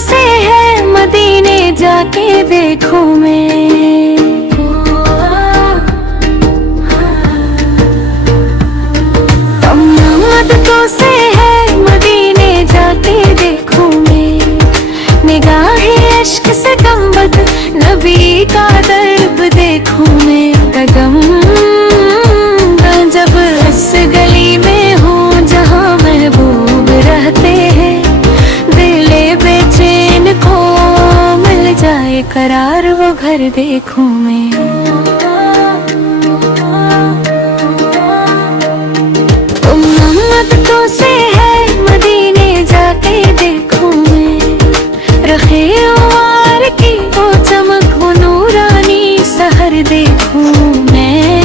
से है मदीने जाके देखूं मैं। आदतों से है मदीने जाके देखूं मैं। निगाहे इश्क से गंबद नबी का दर्ब देखूं मैं। कदम जब इस गली में हूँ जहाँ महबूब रहते हैं, दिले बेचैन को मिल जाए करार वो घर देखूं मैं। आदतों से है मदीने जाके देखूं मैं। रखे वार की वो चमक वो नूरानी सहर देखूं मैं।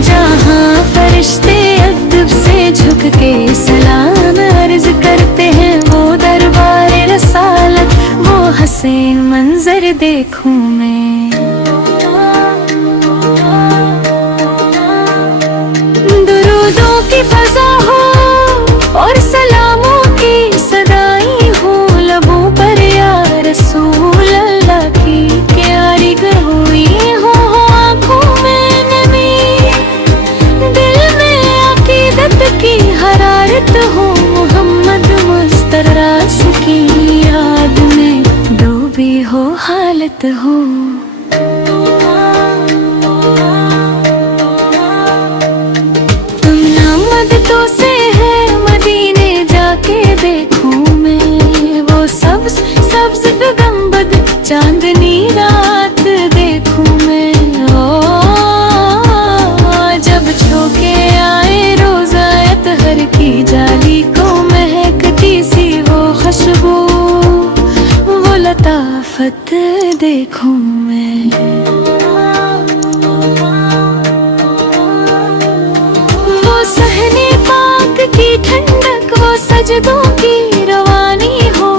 जहाँ फरिश्ते अदब से झुक के सलाम अर्ज करते हैं, वो दरबार रसालत वो हसीन मंजर देखूं मैं। दुरूदों की फजा हो और सलामों की सदाई हो, लबों पर या रसूल अल्लाह की प्यारी हुई हो आँखों में नमी। दिल में अकीदत की हरारत हो, मोहम्मद मुस्तरास की याद में डूबी हो हालत हो। आदतों से है मदीने जाके देखूं मैं। वो सब्ज सब्ज गंबद चांदनी रात देखूं मैं। जब झोंके आए रोज़ा अतहर की जाली को महकती सी वो खुशबू, वो लताफत देखूं मैं। सहने पाक की ठंडक वो सजदों की रवानी हो,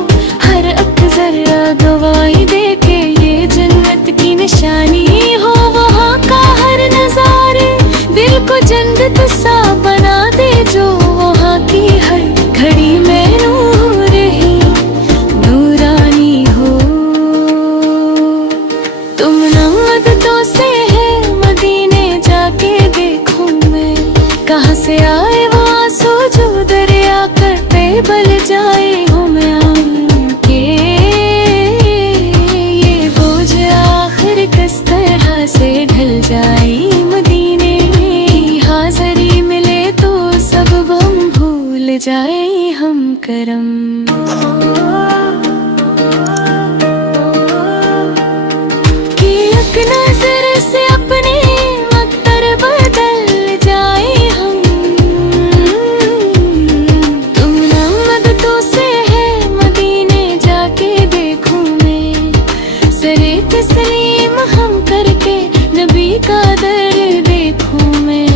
हर अक्सर गवाही दे के ये जन्नत की निशानी हो। वहाँ का हर नजारे दिल को जन्नत सा बना दे, जो वहाँ की हर घड़ी में नूर ही नूरानी हो। तुम आदतों से है मदीने जाके देखूं मैं। कहाँ से आए वो आंसू जो दरिया करते बल जाए हूँ मैं आके। ये बोझ आखिर किस तरह से ढल जाए मदीने में। हाज़री मिले तो सब हम भूल जाए हम करम। कि एक नजर से अपने मक्तर बदल जाए हम। तुम आदतों से है मदीने जाके देखूं मैं। सरे तस्लीम हम करके नबी का दर देखूं मैं।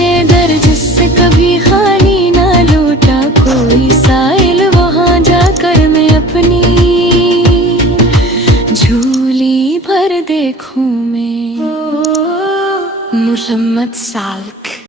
ये दर जिससे कभी खाली ना लौटा कोई साइल, वहाँ जाकर मैं अपनी झोली भर देखूं मैं। मुहम्मद साल